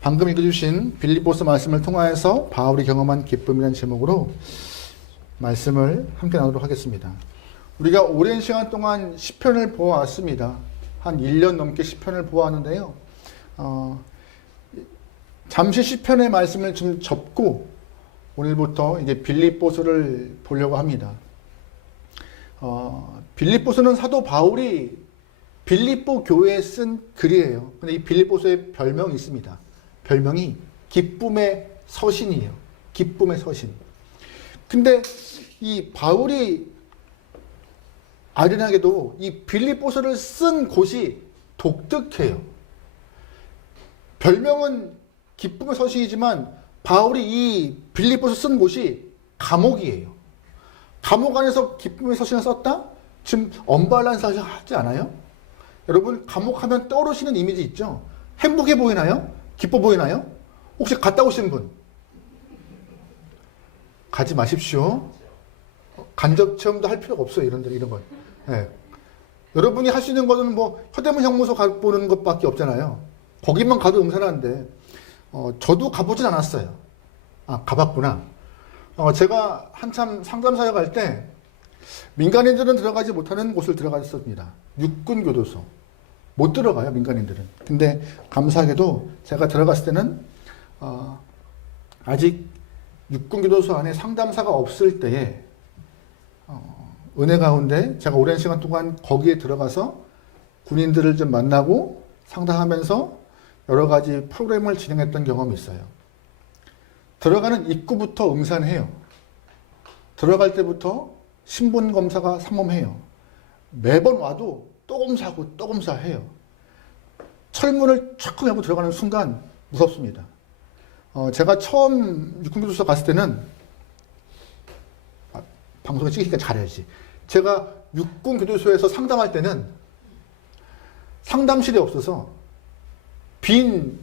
방금 읽어주신 빌립보서 말씀을 통하여서 바울이 경험한 기쁨이라는 제목으로 말씀을 함께 나누도록 하겠습니다. 우리가 오랜 시간 동안 시편을 보아왔습니다. 한 1년 넘게 시편을 보아왔는데요. 잠시 시편의 말씀을 좀 접고 오늘부터 이제 빌립보서를 보려고 합니다. 빌립보서는 사도 바울이 빌립보 교회에 쓴 글이에요. 근데 이 빌립보서의 별명이 있습니다. 별명이 기쁨의 서신이에요. 기쁨의 서신. 근데 이 바울이 아련하게도 이 빌립보서를 쓴 곳이 독특해요. 별명은 기쁨의 서신이지만 바울이 이 빌립보서 쓴 곳이 감옥이에요. 감옥 안에서 기쁨의 서신을 썼다? 지금 언밸런스하지 하지 않아요? 여러분, 감옥하면 떠오르시는 이미지 있죠? 행복해 보이나요? 기뻐 보이나요? 혹시 갔다 오신 분? 가지 마십시오. 간접 체험도 할 필요가 없어요. 이런 건. 네. 여러분이 할 수 있는 것은 뭐 서대문 형무소 가보는 것밖에 없잖아요. 거기만 가도 음산한데 저도 가보진 않았어요. 아, 가봤구나. 제가 한참 상담사역 할 때 민간인들은 들어가지 못하는 곳을 들어갔습니다. 육군교도소. 못 들어가요, 민간인들은. 근데 감사하게도 제가 들어갔을 때는 아직 육군교도소 안에 상담사가 없을 때에 은혜 가운데 제가 오랜 시간 동안 거기에 들어가서 군인들을 좀 만나고 상담하면서 여러 가지 프로그램을 진행했던 경험이 있어요. 들어가는 입구부터 음산해요. 들어갈 때부터 신분검사가 삼엄해요. 매번 와도 또 검사하고 또 검사해요. 철문을 촥 열고 들어가는 순간 무섭습니다. 제가 처음 육군교도소 갔을 때는 방송에 찍으니까 잘해야지. 제가 육군교도소에서 상담할 때는 상담실이 없어서 빈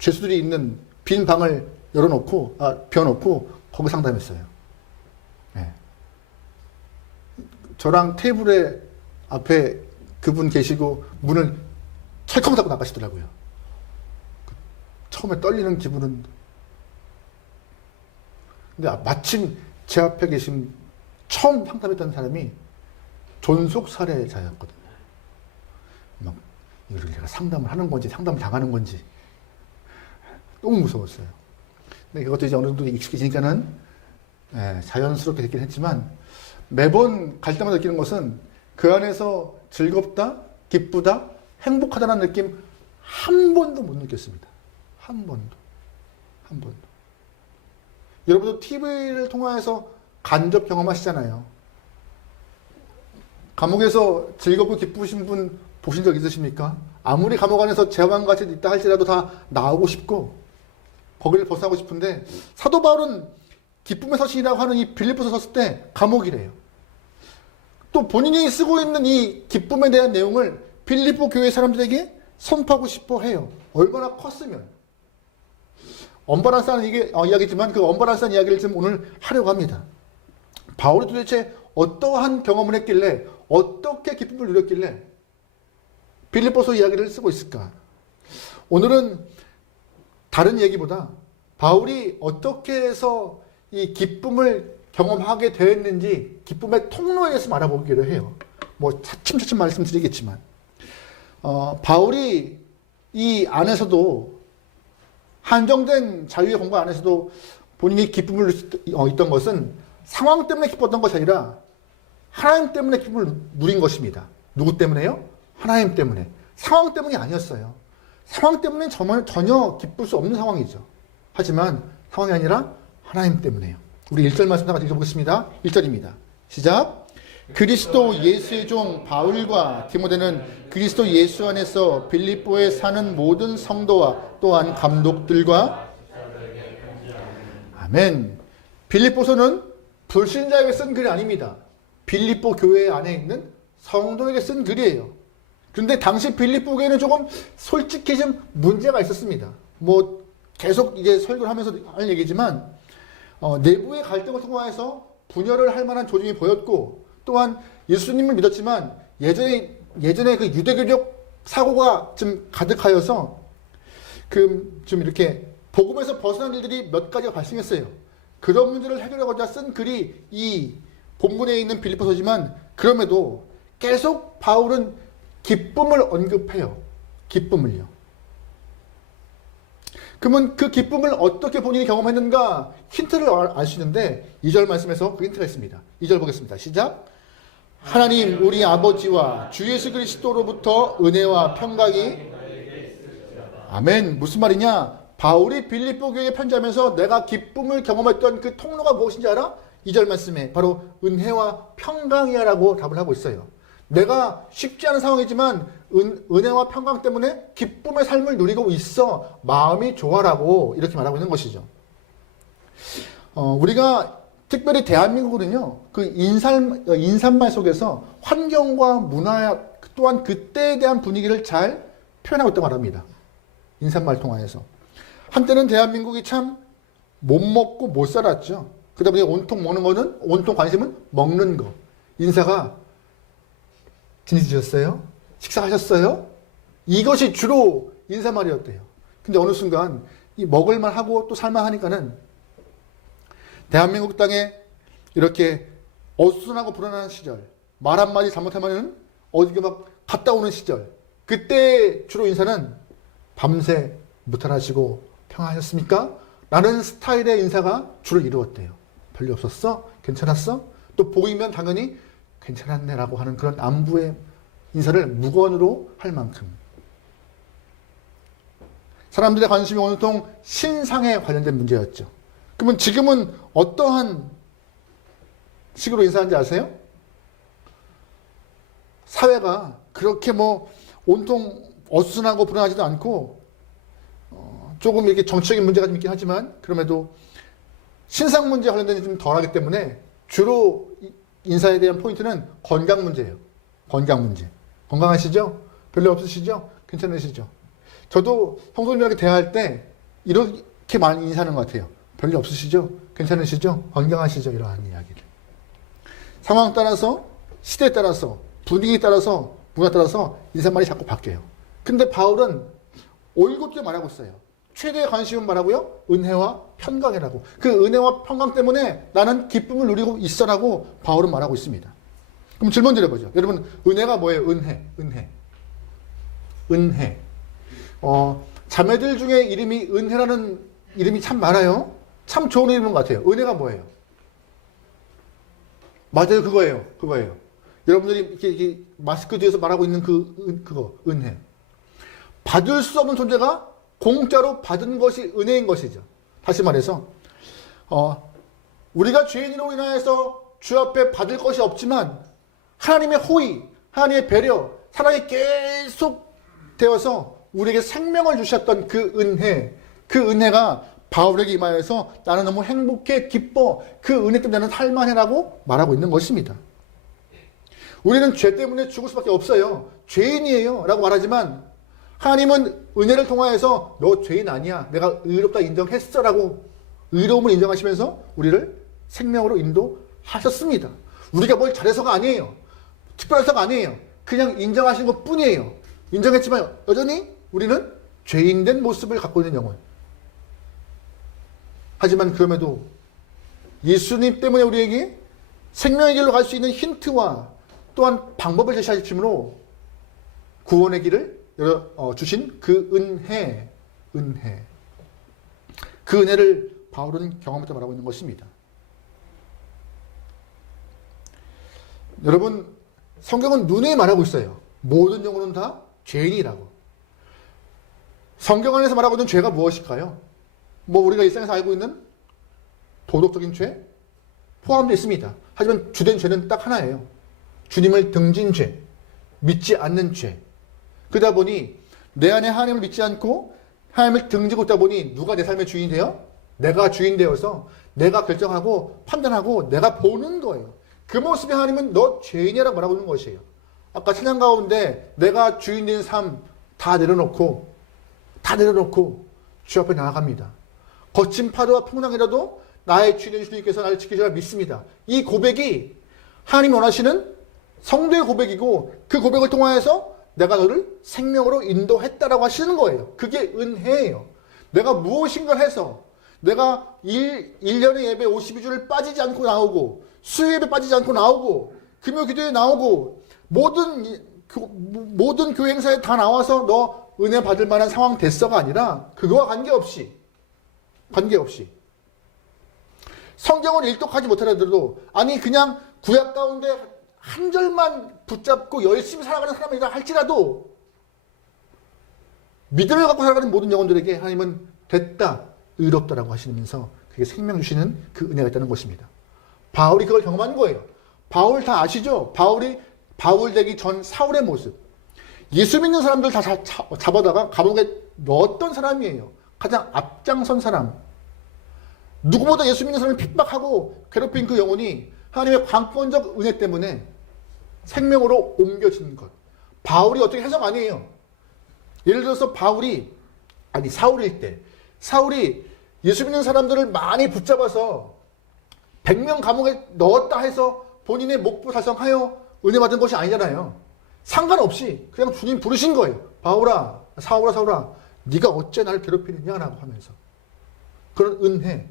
죄수들이 있는 빈 방을 비워놓고 거기 상담했어요. 네. 저랑 테이블에 앞에 그분 계시고 문을 철컹 닫고 나가시더라고요. 처음에 떨리는 기분은. 근데 마침 제 앞에 계신 처음 상담했던 사람이 존속 살해자였거든요. 막 이거를 내가 상담을 하는 건지 상담을 당하는 건지 너무 무서웠어요. 근데 그것도 이제 어느 정도 익숙해지니까는 자연스럽게 됐긴 했지만 매번 갈 때마다 느끼는 것은 그 안에서 즐겁다, 기쁘다, 행복하다는 느낌 한 번도 못 느꼈습니다. 한 번도. 여러분도 TV를 통해서 간접 경험하시잖아요. 감옥에서 즐겁고 기쁘신 분 보신 적 있으십니까? 아무리 감옥 안에서 재환같이 있다 할지라도 다 나오고 싶고 거기를 벗어나고 싶은데 사도 바울은 기쁨의 서신이라고 하는 이 빌립보서 썼을 때 감옥이래요. 또 본인이 쓰고 있는 이 기쁨에 대한 내용을 빌립보 교회 사람들에게 선포하고 싶어 해요. 얼마나 컸으면. 언밸런스한 이야기지만 그 언밸런스한 이야기를 좀 오늘 하려고 합니다. 바울이 도대체 어떠한 경험을 했길래 어떻게 기쁨을 누렸길래 빌립보서 이야기를 쓰고 있을까? 오늘은 다른 얘기보다 바울이 어떻게 해서 이 기쁨을 경험하게 되었는지 기쁨의 통로에 대해서 알아보기로 해요. 뭐 차츰차츰 말씀드리겠지만 바울이 이 안에서도 한정된 자유의 공간 안에서도 본인이 기쁨을 있던 것은 상황 때문에 기뻤던 것이 아니라 하나님 때문에 기쁨을 누린 것입니다. 누구 때문에요? 하나님 때문에. 상황 때문이 아니었어요. 상황 때문에 전혀 기쁠 수 없는 상황이죠. 하지만 상황이 아니라 하나님 때문에요. 우리 1절 말씀 같이 읽어보겠습니다. 1절입니다. 시작. 그리스도 예수의 종 바울과 디모데는 그리스도 예수 안에서 빌립보에 사는 모든 성도와 또한 감독들과 아멘. 빌립보서는 불신자에게 쓴 글이 아닙니다. 빌립보 교회 안에 있는 성도에게 쓴 글이에요. 그런데 당시 빌립보 교회는 조금 솔직히 좀 문제가 있었습니다. 뭐 계속 이제 설교를 하면서 할 얘기지만 내부의 갈등을 통해서 분열을 할 만한 조짐이 보였고 또한 예수님을 믿었지만 예전에 그 유대교적 사고가 좀 가득하여서 좀 이렇게 복음에서 벗어난 일들이 몇 가지가 발생했어요. 그런 문제를 해결하고자 쓴 글이 이 본문에 있는 빌립보서지만 그럼에도 계속 바울은 기쁨을 언급해요. 기쁨을요. 그러면 그 기쁨을 어떻게 본인이 경험했는가 힌트를 알 수 있는데 2절 말씀에서 그 힌트가 있습니다. 2절 보겠습니다. 시작. 하나님 우리 아버지와 주 예수 그리스도로부터 은혜와 평강이 아멘. 무슨 말이냐? 바울이 빌립보 교회에 편지하면서 내가 기쁨을 경험했던 그 통로가 무엇인지 알아? 2절 말씀에 바로 은혜와 평강이야 라고 답을 하고 있어요. 내가 쉽지 않은 상황이지만 은혜와 평강 때문에 기쁨의 삶을 누리고 있어. 마음이 좋아라고 이렇게 말하고 있는 것이죠. 우리가 특별히 대한민국은요, 그 인사말 속에서 환경과 문화 또한 그때에 대한 분위기를 잘 표현하고 있다고 말합니다. 인사말 통화에서. 한때는 대한민국이 참 못 먹고 못 살았죠. 그러다 보니 온통 관심은 먹는 거. 인사가 지내셨어요? 식사하셨어요? 이것이 주로 인사말이었대요. 근데 어느 순간 이 먹을만 하고 또 살만 하니까는 대한민국 땅에 이렇게 어수선하고 불안한 시절, 말 한마디 잘못하면 어디가 막 갔다 오는 시절, 그때 주로 인사는 밤새 무탈하시고 평화하셨습니까? 라는 스타일의 인사가 주를 이루었대요. 별일 없었어? 괜찮았어? 또 보이면 당연히 괜찮았네 라고 하는 그런 안부의 인사를 무건으로 할 만큼 사람들의 관심이 온통 신상에 관련된 문제였죠. 그러면 지금은 어떠한 식으로 인사하는지 아세요? 사회가 그렇게 온통 어수선하고 불안하지도 않고 조금 이렇게 정치적인 문제가 좀 있긴 하지만 그럼에도 신상 문제에 관련된 좀 덜하기 때문에 주로 인사에 대한 포인트는 건강 문제예요. 건강 문제. 건강하시죠? 별로 없으시죠? 괜찮으시죠? 저도 성도님들에게 대화할 때 이렇게 많이 인사하는 것 같아요. 별일 없으시죠? 괜찮으시죠? 건강하시죠? 이러한 이야기를. 상황 따라서, 시대에 따라서, 분위기에 따라서, 문화에 따라서 인사말이 자꾸 바뀌어요. 근데 바울은 올곧게 말하고 있어요. 최대의 관심은 말하고요. 은혜와 평강이라고. 그 은혜와 평강 때문에 나는 기쁨을 누리고 있어라고 바울은 말하고 있습니다. 그럼 질문 드려보죠. 여러분, 은혜가 뭐예요? 은혜. 자매들 중에 이름이 은혜라는 이름이 참 많아요. 참 좋은 이름인 것 같아요. 은혜가 뭐예요? 맞아요. 그거예요. 여러분들이 이렇게 마스크 뒤에서 말하고 있는 그거, 은혜. 받을 수 없는 존재가 공짜로 받은 것이 은혜인 것이죠. 다시 말해서, 우리가 죄인으로 인하여서 주 앞에 받을 것이 없지만, 하나님의 호의, 하나님의 배려, 사랑이 계속 되어서 우리에게 생명을 주셨던 그 은혜가 바울에게 임하여서 나는 너무 행복해, 기뻐, 그 은혜 때문에 나는 살만해라고 말하고 있는 것입니다. 우리는 죄 때문에 죽을 수밖에 없어요. 죄인이에요 라고 말하지만 하나님은 은혜를 통하여서 너 죄인 아니야, 내가 의롭다 인정했어 라고 의로움을 인정하시면서 우리를 생명으로 인도하셨습니다. 우리가 뭘 잘해서가 아니에요. 특별해서가 아니에요. 그냥 인정하신 것 뿐이에요. 인정했지만 여전히 우리는 죄인된 모습을 갖고 있는 영혼. 하지만 그럼에도 예수님 때문에 우리에게 생명의 길로 갈 수 있는 힌트와 또한 방법을 제시하심으로 구원의 길을 주신 그 은혜. 그 은혜를 바울은 경험했다 말하고 있는 것입니다. 여러분, 성경은 눈에 말하고 있어요. 모든 영혼은 다 죄인이라고. 성경 안에서 말하고 있는 죄가 무엇일까요? 우리가 일상에서 알고 있는 도덕적인 죄 포함되어 있습니다. 하지만 주된 죄는 딱 하나예요. 주님을 등진 죄, 믿지 않는 죄. 그러다 보니 내 안에 하나님을 믿지 않고 하나님을 등지고 있다 보니 누가 내 삶의 주인이 돼요? 내가 주인 되어서 내가 결정하고 판단하고 내가 보는 거예요. 그 모습에 하나님은 너 죄인이라고 말하고 있는 것이에요. 아까 찬양 가운데 내가 주인 된 삶 다 내려놓고 주 앞에 나아갑니다. 거친 파도와 풍랑이라도 나의 주인인 주님께서 나를 지키시라 믿습니다. 이 고백이 하나님이 원하시는 성도의 고백이고 그 고백을 통하여서 내가 너를 생명으로 인도했다라고 하시는 거예요. 그게 은혜예요. 내가 무엇인가 해서 내가 1년에 예배 52주를 빠지지 않고 나오고 수요 예배 빠지지 않고 나오고 금요 기도에 나오고 모든 교회 행사에 다 나와서 너 은혜 받을 만한 상황 됐어가 아니라 그거와 관계없이 성경을 일독하지 못하더라도 아니 그냥 구약 가운데 한 절만 붙잡고 열심히 살아가는 사람이라 할지라도 믿음을 갖고 살아가는 모든 영혼들에게 하나님은 됐다, 의롭다라고 하시면서 그게 생명 주시는 그 은혜가 있다는 것입니다. 바울이 그걸 경험한 거예요. 바울 다 아시죠? 바울 되기 전 사울의 모습. 예수 믿는 사람들 다 잡아다가 감옥에 넣었던 사람이에요. 가장 앞장선 사람. 누구보다 예수 믿는 사람을 핍박하고 괴롭힌 그 영혼이 하나님의 관건적 은혜 때문에 생명으로 옮겨진 것. 바울이 어떻게 해석 아니에요. 예를 들어서 사울일 때 사울이 예수 믿는 사람들을 많이 붙잡아서 100명 감옥에 넣었다 해서 본인의 목표 달성하여 은혜 받은 것이 아니잖아요. 상관없이 그냥 주님 부르신 거예요. 사울아 네가 어째 나를 괴롭히느냐라고 하면서 그런 은혜.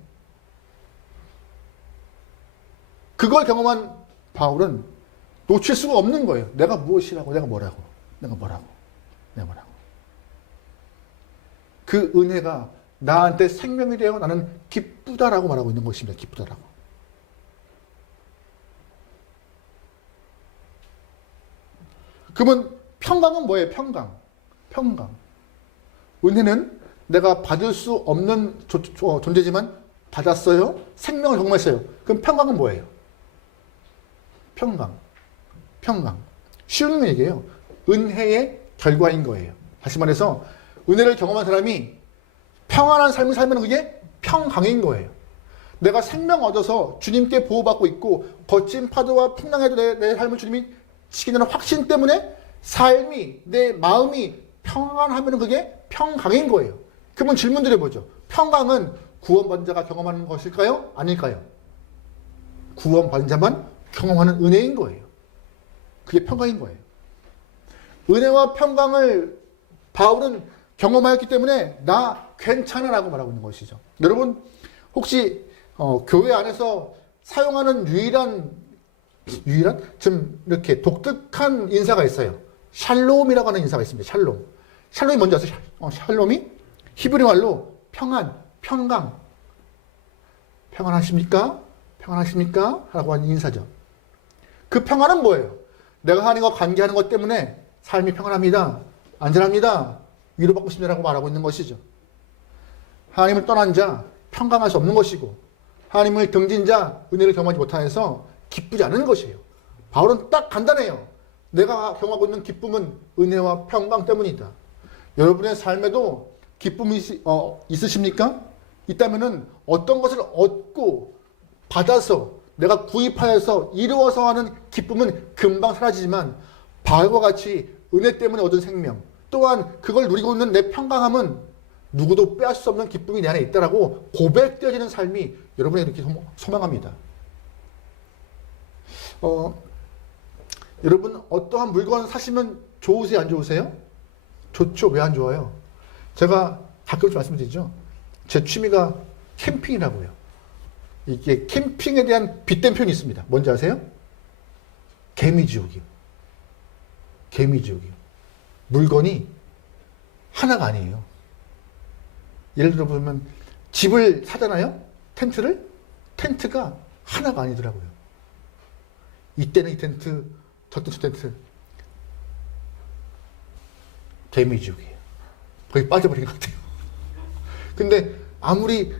그걸 경험한 바울은 놓칠 수가 없는 거예요. 내가 무엇이라고, 내가 뭐라고. 그 은혜가 나한테 생명이 되어 나는 기쁘다라고 말하고 있는 것입니다. 기쁘다라고. 그러면 평강은 뭐예요? 평강. 은혜는 내가 받을 수 없는 존재지만 받았어요. 생명을 경험했어요. 그럼 평강은 뭐예요? 평강. 쉬운 얘기예요. 은혜의 결과인 거예요. 다시 말해서 은혜를 경험한 사람이 평안한 삶을 살면 그게 평강인 거예요. 내가 생명 얻어서 주님께 보호받고 있고 거친 파도와 풍랑에도 내 삶을 주님이 지키는 확신 때문에 삶이, 내 마음이 평안하면 그게 평강인 거예요. 그러면 질문 드려보죠. 평강은 구원받은 자가 경험하는 것일까요? 아닐까요? 구원받은 자만 경험하는 은혜인 거예요. 그게 평강인 거예요. 은혜와 평강을 바울은 경험하였기 때문에 나 괜찮아라고 말하고 있는 것이죠. 여러분 혹시 교회 안에서 사용하는 유일한 좀 이렇게 독특한 인사가 있어요. 샬롬이라고 하는 인사가 있습니다. 샬롬이 뭔지 아세요? 샬롬이 히브리 말로 평안, 평강. 평안하십니까? 라고 하는 인사죠. 그 평안은 뭐예요? 내가 하나님과 관계하는 것 때문에 삶이 평안합니다. 안전합니다. 위로받고 싶다라고 말하고 있는 것이죠. 하나님을 떠난 자 평강할 수 없는 것이고 하나님을 등진 자 은혜를 경험하지 못하여서 기쁘지 않은 것이에요. 바울은 딱 간단해요. 내가 경험하고 있는 기쁨은 은혜와 평강 때문이다. 여러분의 삶에도 기쁨이 있으십니까? 있다면은 어떤 것을 얻고 받아서 내가 구입하여서 이루어서 하는 기쁨은 금방 사라지지만 바울과 같이 은혜 때문에 얻은 생명 또한 그걸 누리고 있는 내 평강함은 누구도 빼앗을 수 없는 기쁨이 내 안에 있다라고 고백되어지는 삶이 여러분에게 이렇게 소망합니다. 여러분 어떠한 물건 사시면 좋으세요? 안 좋으세요? 좋죠. 왜 안 좋아요? 제가 가끔씩 말씀드리죠. 제 취미가 캠핑이라고요. 이게 캠핑에 대한 빗댄 표현이 있습니다. 뭔지 아세요? 개미지옥이요. 물건이 하나가 아니에요. 예를 들어 보면 집을 사잖아요. 텐트가 하나가 아니더라고요. 이때는 이 텐트, 저때는 저 텐트. 개미지옥이에요. 거의 빠져버린 것 같아요. 근데 아무리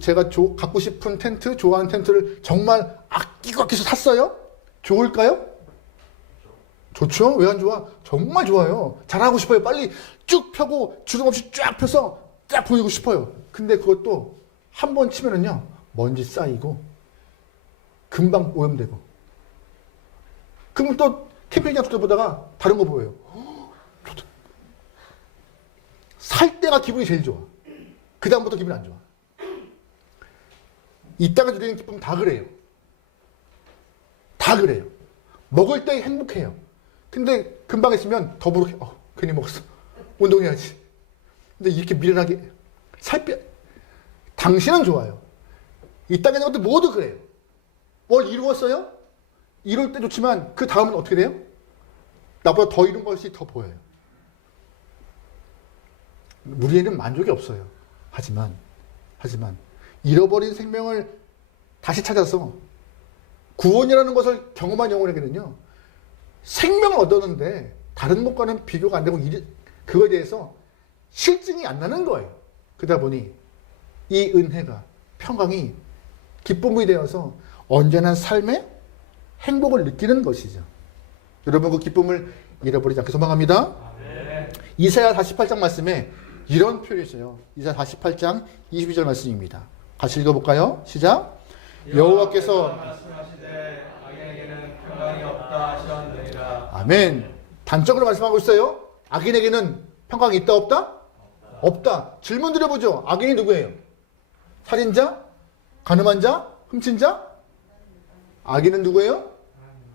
제가 갖고 싶은 텐트, 좋아하는 텐트를 정말 아끼고 샀어요? 좋을까요? 좋죠? 왜 안 좋아? 정말 좋아요. 잘하고 싶어요. 빨리 쭉 펴고 주름 없이 쫙 펴서 쫙 보이고 싶어요. 근데 그것도 한 번 치면은요, 먼지 쌓이고 금방 오염되고. 그럼 또 캠핑장 보다가 다른 거 보여요. 좋다. 살 때가 기분이 제일 좋아. 그 다음부터 기분이 안 좋아. 이 땅에 누리는 기쁨 다 그래요. 먹을 때 행복해요. 근데 금방 있으면 더부룩해. 괜히 먹었어. 운동해야지. 근데 이렇게 미련하게 살 빼. 당신은 좋아요. 이 땅에 있는 것들 모두 그래요. 뭘 이루었어요? 이룰 때 좋지만 그 다음은 어떻게 돼요? 나보다 더 이룬 것이 더 보여요. 우리에는 만족이 없어요. 하지만 잃어버린 생명을 다시 찾아서 구원이라는 것을 경험한 영혼에게는요, 생명을 얻었는데 다른 것과는 비교가 안 되고 그거에 대해서 실증이 안 나는 거예요. 그러다 보니 이 은혜가, 평강이 기쁨이 되어서 언제나 삶의 행복을 느끼는 것이죠. 여러분 그 기쁨을 잃어버리지 않게 소망합니다. 네. 이사야 48장 말씀에 이런 표현이 있어요. 이사야 48장 22절 말씀입니다. 같이 읽어볼까요? 시작. 여호와께서 말씀하시되 악인에게는 평강이 없다 하셨느니라. 아멘. 단적으로 말씀하고 있어요. 악인에게는 평강이 있다 없다? 없다. 질문 드려보죠. 악인이 누구예요? 살인자? 간음한 자? 훔친 자? 악인은 누구예요?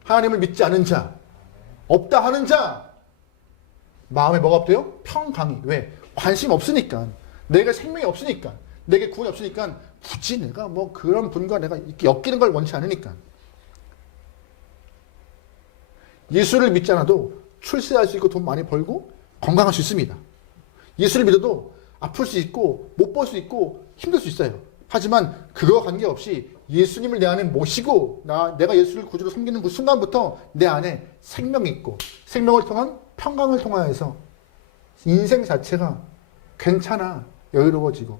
하나님을 믿지 않은 자. 없다 하는 자. 마음에 뭐가 없대요? 평강이. 왜? 관심 없으니까. 내가 생명이 없으니까. 내게 구원이 없으니까 굳이 내가 뭐 그런 분과 내가 이렇게 엮이는 걸 원치 않으니까. 예수를 믿지 않아도 출세할 수 있고 돈 많이 벌고 건강할 수 있습니다. 예수를 믿어도 아플 수 있고 못 볼 수 있고 힘들 수 있어요. 하지만 그거와 관계없이 예수님을 내 안에 모시고 내가 예수를 구주로 섬기는 그 순간부터 내 안에 생명이 있고 생명을 통한 평강을 통하여서 인생 자체가 괜찮아 여유로워지고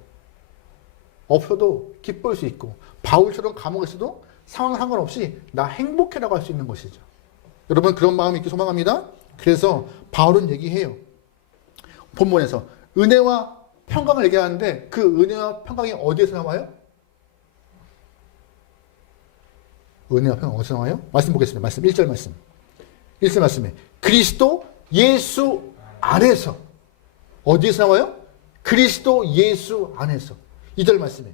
없어도 기쁠 수 있고 바울처럼 감옥에서도 상황 상관없이 나 행복해라고 할 수 있는 것이죠. 여러분 그런 마음이 있기 소망합니다. 그래서 바울은 얘기해요. 본문에서 은혜와 평강을 얘기하는데 그 은혜와 평강이 어디에서 나와요? 은혜와 평강 어디서 나와요? 말씀 보겠습니다. 말씀 1절 말씀. 1절 말씀에 그리스도 예수 안에서. 어디에서 나와요? 그리스도 예수 안에서. 2절 말씀에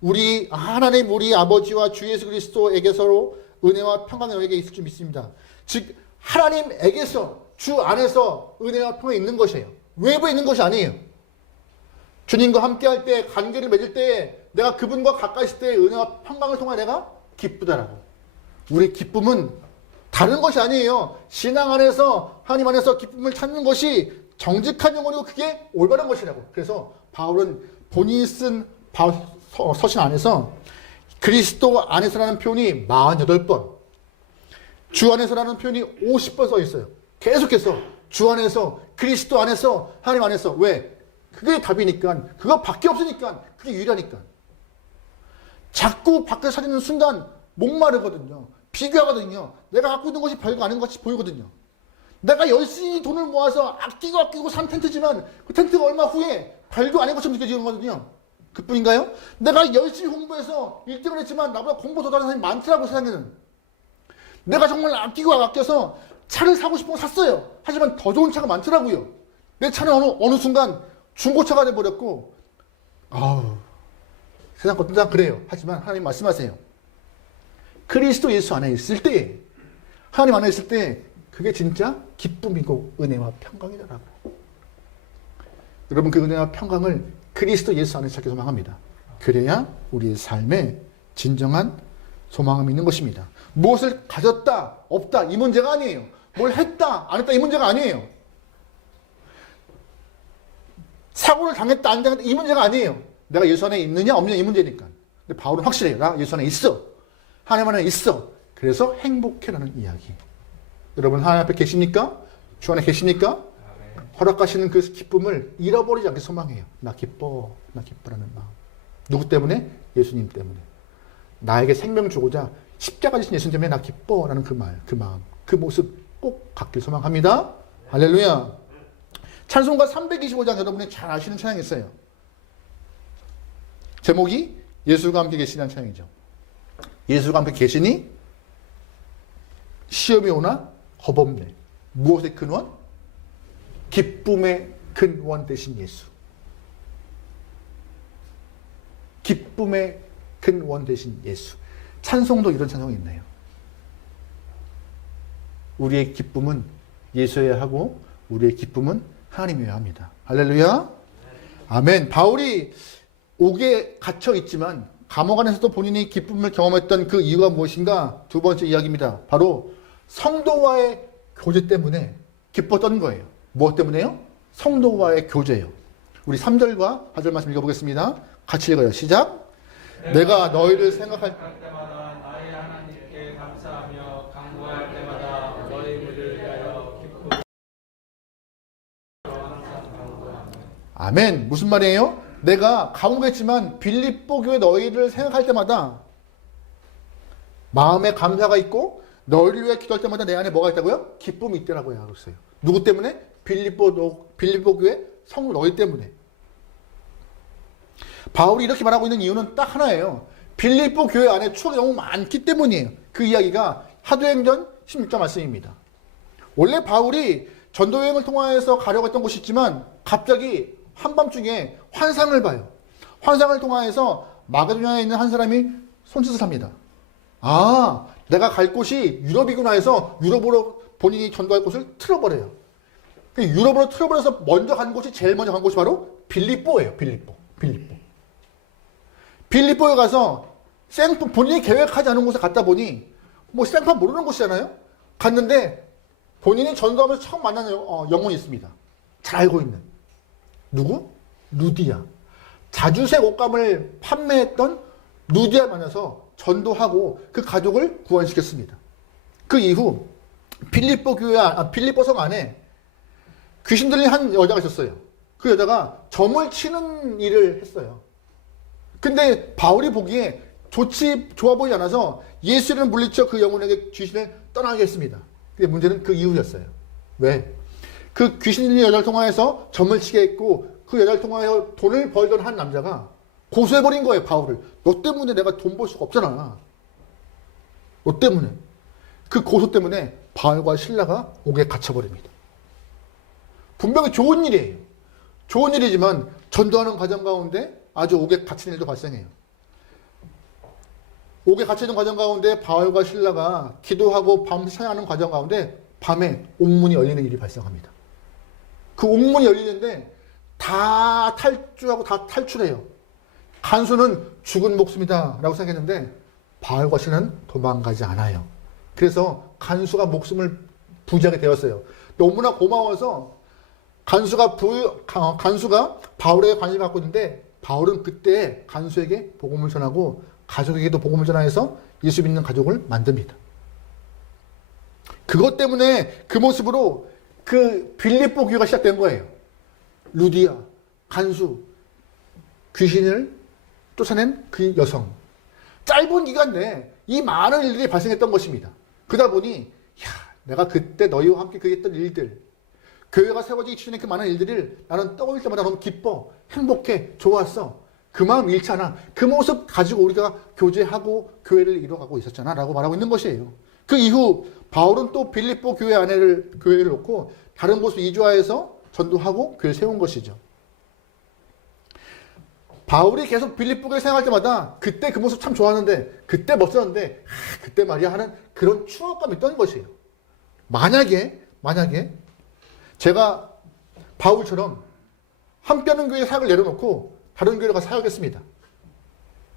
우리 하나님 우리 아버지와 주 예수 그리스도에게서로 은혜와 평강이 너에게 있을 줄 믿습니다. 즉 하나님에게서 주 안에서 은혜와 평강이 있는 것이에요. 외부에 있는 것이 아니에요. 주님과 함께 할 때 관계를 맺을 때 내가 그분과 가까이 있을 때 은혜와 평강을 통해 내가 기쁘다라고. 우리 기쁨은 다른 것이 아니에요. 신앙 안에서 하나님 안에서 기쁨을 찾는 것이 정직한 영혼이고 그게 올바른 것이라고. 그래서 바울은 본인이 쓴 서신 안에서 그리스도 안에서라는 표현이 48번, 주 안에서라는 표현이 50번 써 있어요. 계속해서 주 안에서, 그리스도 안에서, 하나님 안에서. 왜? 그게 답이니까. 그거 밖에 없으니까. 그게 유일하니까. 자꾸 밖을 찾는 순간 목마르거든요. 비교하거든요. 내가 갖고 있는 것이 별거 아닌 것 같이 보이거든요. 내가 열심히 돈을 모아서 아끼고 산 텐트지만 그 텐트가 얼마 후에 별거 아닌 것처럼 느껴지거든요. 그뿐인가요? 내가 열심히 공부해서 1등을 했지만 나보다 공부 더 잘하는 사람이 많더라고 세상에는. 내가 정말 아껴서 차를 사고 싶은 거 샀어요. 하지만 더 좋은 차가 많더라고요. 내 차는 어느 순간 중고차가 돼버렸고 세상 것도 다 그래요. 하지만 하나님 말씀하세요. 그리스도 예수 안에 있을 때, 하나님 안에 있을 때 그게 진짜 기쁨이고 은혜와 평강이다라고. 여러분 그 은혜와 평강을 그리스도 예수 안에 찾기 소망합니다. 그래야 우리의 삶에 진정한 소망함이 있는 것입니다. 무엇을 가졌다 없다 이 문제가 아니에요. 뭘 했다 안 했다 이 문제가 아니에요. 사고를 당했다 안 당했다 이 문제가 아니에요. 내가 예수 안에 있느냐 없느냐 이 문제니까. 근데 바울은 확실해요. 나 예수 안에 있어. 하나님 안에 있어. 그래서 행복해라는 이야기. 여러분 하나님 앞에 계십니까? 주 안에 계십니까? 허락하시는 그 기쁨을 잃어버리지 않게 소망해요. 나 기뻐라는 마음. 누구 때문에? 예수님 때문에. 나에게 생명 주고자 십자가 지신 예수님 때문에 나 기뻐라는 그 마음, 그 모습 꼭 갖길 소망합니다. 할렐루야. 찬송가 325장 여러분이 잘 아시는 찬양이 있어요. 제목이 예수가 함께 계시는 찬양이죠. 예수가 함께 계시니 시험이 오나 겁없네. 무엇의 근원? 기쁨의 근원 되신 예수. 기쁨의 근원 되신 예수. 찬송도 이런 찬송이 있네요. 우리의 기쁨은 예수여야 하고 우리의 기쁨은 하나님이어야 합니다. 할렐루야. 아멘. 바울이 옥에 갇혀 있지만 감옥 안에서도 본인이 기쁨을 경험했던 그 이유가 무엇인가? 두 번째 이야기입니다. 바로 성도와의 교제 때문에 기뻤던 거예요. 무엇 때문에요? 성도와의 교제예요. 우리 3절과 4절 말씀 읽어보겠습니다. 같이 읽어요. 시작. 내가 너희를 생각할 때마다 나의 하나님께 감사하며 간구할 때마다 너희를 위하여 기쁘게 항상 간구하며. 아멘. 무슨 말이에요? 내가 감옥에 있지만 빌립보 교회 너희를 생각할 때마다 마음에 감사가 있고 너희를 위해 기도할 때마다 내 안에 뭐가 있다고요? 기쁨이 있더라고요. 그랬어요. 누구 때문에? 빌립보 교회 성도 너희 때문에. 바울이 이렇게 말하고 있는 이유는 딱 하나예요. 빌립보 교회 안에 추억이 너무 많기 때문이에요. 그 이야기가 사도행전 16장 말씀입니다. 원래 바울이 전도여행을 통하여서 가려고 했던 곳이 있지만 갑자기 한밤중에 환상을 봐요. 환상을 통하여서 마게도냐에 있는 한 사람이 손짓을 합니다. 아, 내가 갈 곳이 유럽이구나 해서 유럽으로 본인이 전도할 곳을 틀어버려요. 유럽으로 틀어버려서 제일 먼저 간 곳이 바로 빌립보예요. 빌립보에 가서 본인이 계획하지 않은 곳에 갔다 보니 뭐 생판 모르는 곳이잖아요. 갔는데 본인이 전도하면서 처음 만난 영혼이 있습니다. 잘 알고 있는. 누구? 루디아. 자주색 옷감을 판매했던 루디아 만나서 전도하고 그 가족을 구원시켰습니다. 그 이후 빌립보 성 안에 귀신 들린 한 여자가 있었어요. 그 여자가 점을 치는 일을 했어요. 근데 바울이 보기에 좋아 보이지 않아서 예수를 물리쳐 그 영혼에게 귀신을 떠나게 했습니다. 근데 문제는 그 이유였어요. 왜? 그 귀신 들린 여자를 통하여서 점을 치게 했고 그 여자를 통하여 돈을 벌던 한 남자가 고소해버린 거예요. 바울을. 너 때문에 내가 돈 벌 수가 없잖아. 너 때문에. 그 고소 때문에 바울과 실라가 옥에 갇혀버립니다. 분명히 좋은 일이에요. 좋은 일이지만 전도하는 과정 가운데 아주 옥에 갇힌 일도 발생해요. 옥에 갇혀있는 과정 가운데 바울과 실라가 기도하고 밤 사냥하는 과정 가운데 밤에 옥문이 열리는 일이 발생합니다. 그 옥문이 열리는데 다 탈주하고 다 탈출해요. 간수는 죽은 목숨이다 라고 생각했는데 바울과 실라는 도망가지 않아요. 그래서 간수가 목숨을 부지하게 되었어요. 너무나 고마워서 간수가 바울에게 관심을 갖고 있는데 바울은 그때 간수에게 복음을 전하고 가족에게도 복음을 전하여서 예수 믿는 가족을 만듭니다. 그것 때문에 그 모습으로 그 빌립보 교회가 시작된 거예요. 루디아, 간수, 귀신을 쫓아낸 그 여성. 짧은 기간 내에 이 많은 일들이 발생했던 것입니다. 그러다 보니 내가 그때 너희와 함께 했던 일들, 교회가 세워지기 전에 그 많은 일들을 나는 떠올릴 때마다 너무 기뻐, 행복해, 좋았어. 그 마음 잃지 않아. 그 모습 가지고 우리가 교제하고 교회를 이뤄가고 있었잖아 라고 말하고 있는 것이에요. 그 이후 바울은 또 빌립보 교회를 놓고 다른 곳으로 이주하여서 전도하고 교회를 세운 것이죠. 바울이 계속 빌립보 교회 생활할 때마다 그때 그 모습 참 좋았는데 그때 멋졌는데 그때 말이야 하는 그런 추억감이 있던 것이에요. 만약에 제가 바울처럼 함께하는 교회 사역을 내려놓고 다른 교회로 가서 사역했습니다.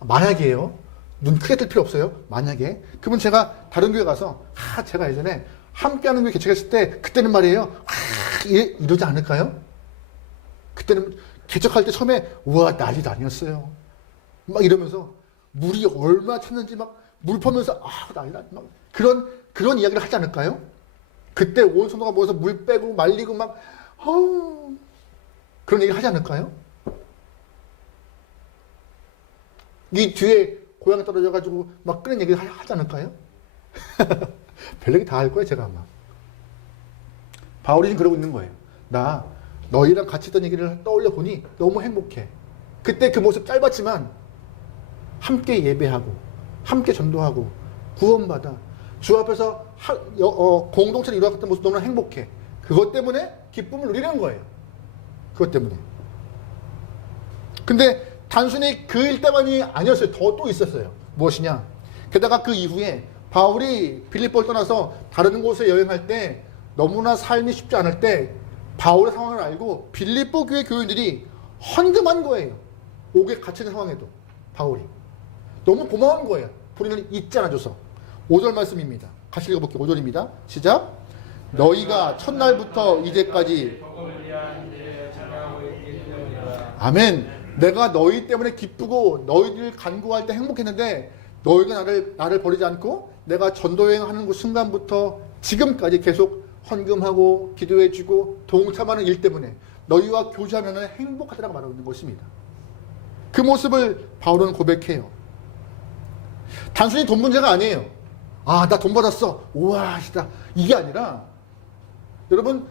만약이에요. 눈 크게 뜰 필요 없어요. 만약에. 그러면 제가 다른 교회 가서 제가 예전에 함께하는 교회 개척했을 때 그때는 말이에요. 이러지 않을까요? 그때는 개척할 때 처음에 우와 난리도 아니었어요. 막 이러면서 물이 얼마나 찼는지 막 물 퍼면서 난리다. 막 그런 이야기를 하지 않을까요? 그때 온 성도가 모여서 물 빼고 말리고 막 그런 얘기를 하지 않을까요? 이 뒤에 고향에 떨어져가지고 막 그런 얘기를 하지 않을까요? 별 얘기 다 할 거예요, 제가 아마. 바울이 지금 그러고 있는 거예요. 나 너희랑 같이 했던 얘기를 떠올려 보니 너무 행복해. 그때 그 모습 짧았지만 함께 예배하고 함께 전도하고 구원받아 주 앞에서 공동체를 이루어갔던 모습 너무나 행복해. 그것 때문에 기쁨을 누리는 거예요. 그것 때문에. 근데 단순히 그 일 때만이 아니었어요. 더 또 있었어요. 무엇이냐? 게다가 그 이후에 바울이 빌립보를 떠나서 다른 곳에 여행할 때 너무나 삶이 쉽지 않을 때 바울의 상황을 알고 빌립보 교회 교인들이 헌금한 거예요. 옥에 갇힌 상황에도 바울이. 너무 고마운 거예요. 본인을 잊지 않아줘서. 5절 말씀입니다. 같이 읽어볼게요. 5절입니다. 시작. 너희가 첫날부터 이제까지 아멘. 내가 너희 때문에 기쁘고 너희들 간구할 때 행복했는데 너희가 나를 버리지 않고 내가 전도여행하는 그 순간부터 지금까지 계속 헌금하고 기도해주고 동참하는 일 때문에 너희와 교제하면 행복하다고 말하고 있는 것입니다. 그 모습을 바울은 고백해요. 단순히 돈 문제가 아니에요. 아, 나 돈 받았어. 우와, 시다. 이게 아니라 여러분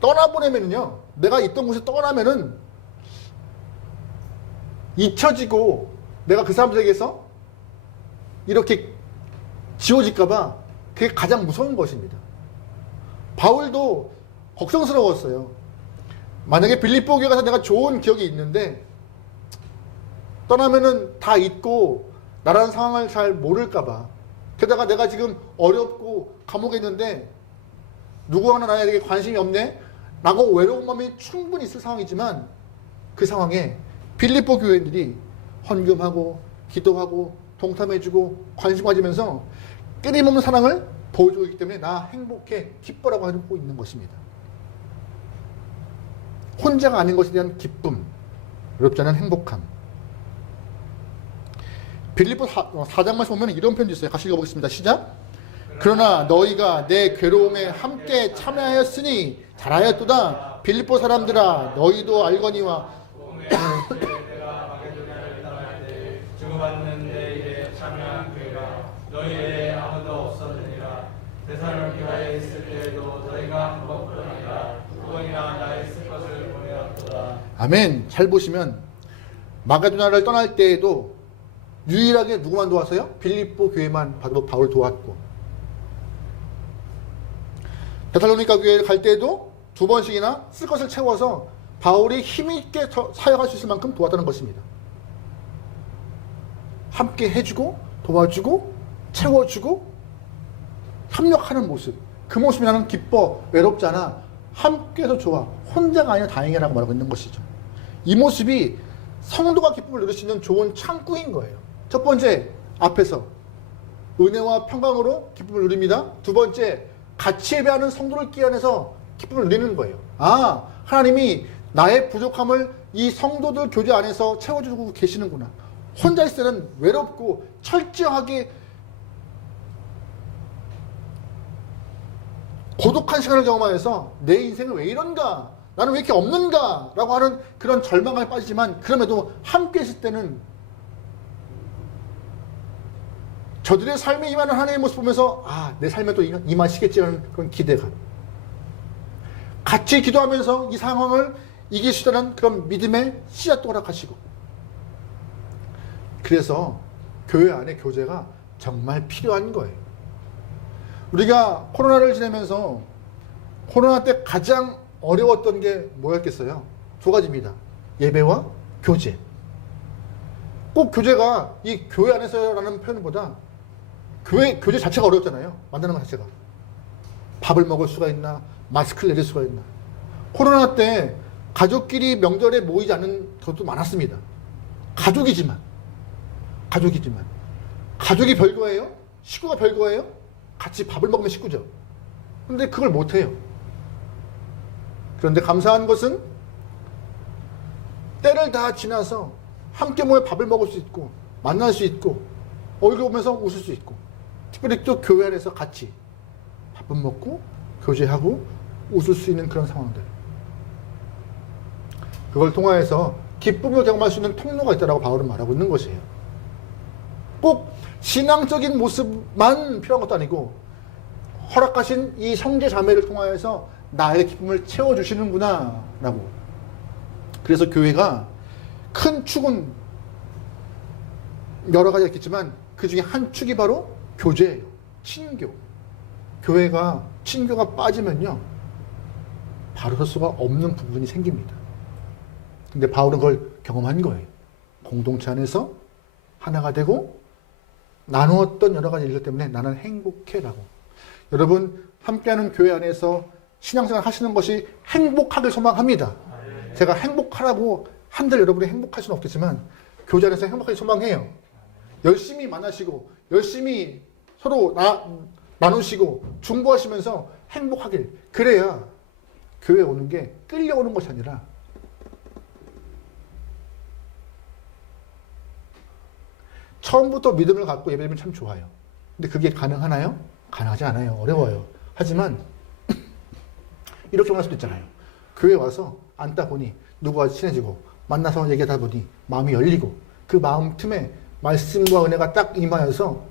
떠나보내면요, 내가 있던 곳에 떠나면은 잊혀지고 내가 그 사람들에게서 이렇게 지워질까봐 그게 가장 무서운 것입니다. 바울도 걱정스러웠어요. 만약에 빌립보 교회 가서 내가 좋은 기억이 있는데 떠나면은 다 잊고 나라는 상황을 잘 모를까봐, 게다가 내가 지금 어렵고 감옥에 있는데 누구 하나 나에게 관심이 없네? 라고 외로운 마음이 충분히 있을 상황이지만 그 상황에 빌립보 교회들이 헌금하고 기도하고 동참해주고 관심 가지면서 끊임없는 사랑을 보여주고 있기 때문에 나 행복해, 기뻐라고 하고 있는 것입니다. 혼자가 아닌 것에 대한 기쁨, 어렵지 않은 행복함. 빌립보 4장 말씀 보면 이런 표현도 있어요. 같이 읽어보겠습니다. 시작. 그러나 너희가 내 괴로움에 함께 참여하였으니 잘하였도다. 빌립보 사람들아, 너희도 알거니와 내가 마게도냐를 떠날 때 주고받는 데 일에 참여한 교회가 너희에게 아무도 없었느니라. 데살로니가에 있을 때에도 너희가 한 번뿐 아니라 두 번이나 나의 쓸 것을 보내었도다. 아멘. 잘 보시면 마게도냐를 떠날 때에도 유일하게 누구만 도왔어요? 빌립보 교회만 바울 도왔고, 데살로니가 교회를 갈 때에도 두 번씩이나 쓸 것을 채워서 바울이 힘있게 사역할 수 있을 만큼 도왔다는 것입니다. 함께 해주고 도와주고 채워주고 협력하는 모습, 그 모습이 나는 기뻐, 외롭지 않아, 함께해서 좋아, 혼자가 아니라 다행이라고 말하고 있는 것이죠. 이 모습이 성도가 기쁨을 누릴 수 있는 좋은 창구인 거예요. 첫 번째, 앞에서 은혜와 평강으로 기쁨을 누립니다. 두 번째, 같이 예배하는 성도를 끼어내서 기쁨을 누리는 거예요. 아, 하나님이 나의 부족함을 이 성도들 교제 안에서 채워주고 계시는구나. 혼자 있을 때는 외롭고 철저하게 고독한 시간을 경험하면서 내 인생은 왜 이런가? 나는 왜 이렇게 없는가? 라고 하는 그런 절망감에 빠지지만, 그럼에도 함께 있을 때는 저들의 삶에 임하는 하나님의 모습 보면서 아, 내 삶에 또 임하시겠지라는 그런 기대감. 같이 기도하면서 이 상황을 이길 수 있다는 그런 믿음의 씨앗도 허락하시고. 그래서 교회 안에 교제가 정말 필요한 거예요. 우리가 코로나를 지내면서 코로나 때 가장 어려웠던 게 뭐였겠어요? 두 가지입니다. 예배와 교제. 꼭 교제가 이 교회 안에서라는 표현보다 교제 자체가 어렵잖아요. 만드는 것 자체가. 밥을 먹을 수가 있나, 마스크를 내릴 수가 있나. 코로나 때 가족끼리 명절에 모이지 않는 것도 많았습니다. 가족이 별거예요? 식구가 별거예요? 같이 밥을 먹으면 식구죠. 근데 그걸 못해요. 그런데 감사한 것은 때를 다 지나서 함께 모여 밥을 먹을 수 있고, 만날 수 있고, 얼굴 보면서 웃을 수 있고, 특별히 또 교회 안에서 같이 밥은 먹고 교제하고 웃을 수 있는 그런 상황들, 그걸 통하여서 기쁨을 경험할 수 있는 통로가 있다고 바울은 말하고 있는 것이에요. 꼭 신앙적인 모습만 필요한 것도 아니고 허락하신 이 형제 자매를 통하여서 나의 기쁨을 채워주시는구나 라고. 그래서 교회가 큰 축은 여러 가지가 있겠지만 그 중에 한 축이 바로 교제예요. 친교. 친교가 빠지면요, 바로 설 수가 없는 부분이 생깁니다. 근데 바울은 그걸 경험한 거예요. 공동체 안에서 하나가 되고 나누었던 여러 가지 일들 때문에 나는 행복해라고. 여러분 함께하는 교회 안에서 신앙생활 하시는 것이 행복하길 소망합니다. 제가 행복하라고 한들 여러분이 행복할 수는 없겠지만 교제 안에서 행복하게 소망해요. 열심히 만나시고 열심히 서로 나누시고 중보하시면서 행복하길. 그래야 교회에 오는 게 끌려오는 것이 아니라 처음부터 믿음을 갖고 예배드리면 참 좋아요. 근데 그게 가능하나요? 가능하지 않아요. 어려워요. 하지만 이렇게 말할 수도 있잖아요. 교회 와서 앉다 보니 누구와 친해지고 만나서 얘기하다 보니 마음이 열리고 그 마음 틈에 말씀과 은혜가 딱 임하여서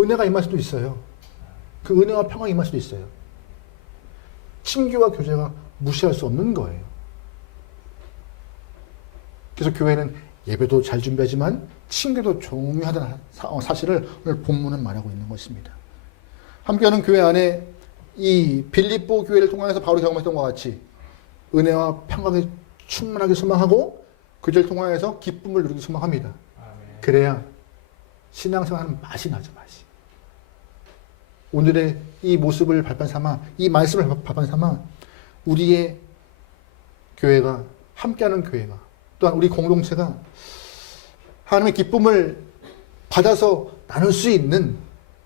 은혜가 임할 수도 있어요. 그 은혜와 평화가 임할 수도 있어요. 친교와 교제가 무시할 수 없는 거예요. 그래서 교회는 예배도 잘 준비하지만 친교도 중요하다는 사실을 오늘 본문은 말하고 있는 것입니다. 함께하는 교회 안에 이 빌립보 교회를 통해서 바울이 경험했던 것과 같이 은혜와 평강에 충만하게 소망하고 교제를 통해서 기쁨을 누리기 소망합니다. 그래야 신앙생활하는 맛이 나죠. 맛이. 오늘의 이 모습을 발판 삼아 이 말씀을 발판 삼아 우리의 교회가 함께하는 교회가 또한 우리 공동체가 하나님의 기쁨을 받아서 나눌 수 있는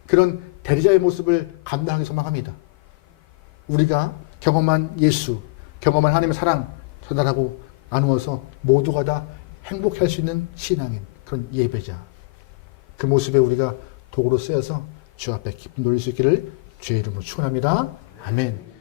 그런 대리자의 모습을 감당하기 소망합니다. 우리가 경험한 예수, 경험한 하나님의 사랑 전달하고 나누어서 모두가 다 행복할 수 있는 신앙인, 그런 예배자. 그 모습에 우리가 도구로 쓰여서 주 앞에 기쁨 돌릴 수 있기를 주의 이름으로 축원합니다. 아멘.